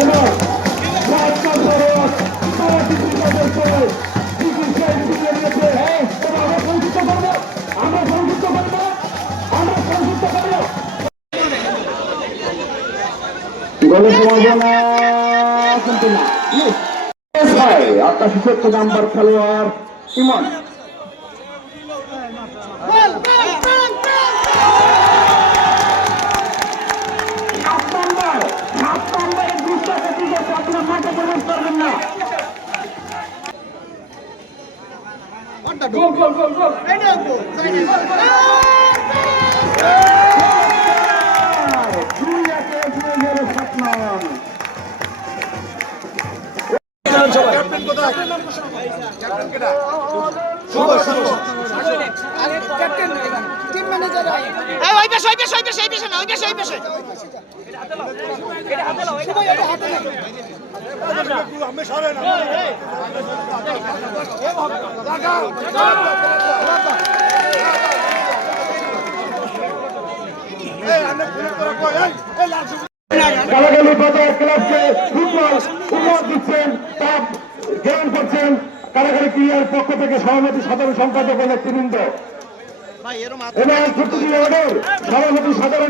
এবং রাজকাল খরচ সারা চিকিৎসাদেরকে চিকিৎসায় ঢুকিয়ে নিয়েছে। আমরা সংযুক্ত করবো, আমরা সংযুক্ত করবো, আমরা সংযুক্ত করবো। গোলে সম্ভাবনা কিন্তু না। 88 নাম্বার খেলোয়াড় ইমন। মাঠে প্রবেশ করবেন না। কালাগালি বাজার ক্লাবকে ফুটবল উপহার দিচ্ছেন, তা গ্রহণ করছেন কালাগালি ক্রীড়ার পক্ষ থেকে সভাপতি সাধারণ সম্পাদক নেতৃবৃন্দ এবং ফুটবল বিভাগের সভাপতি সাধারণ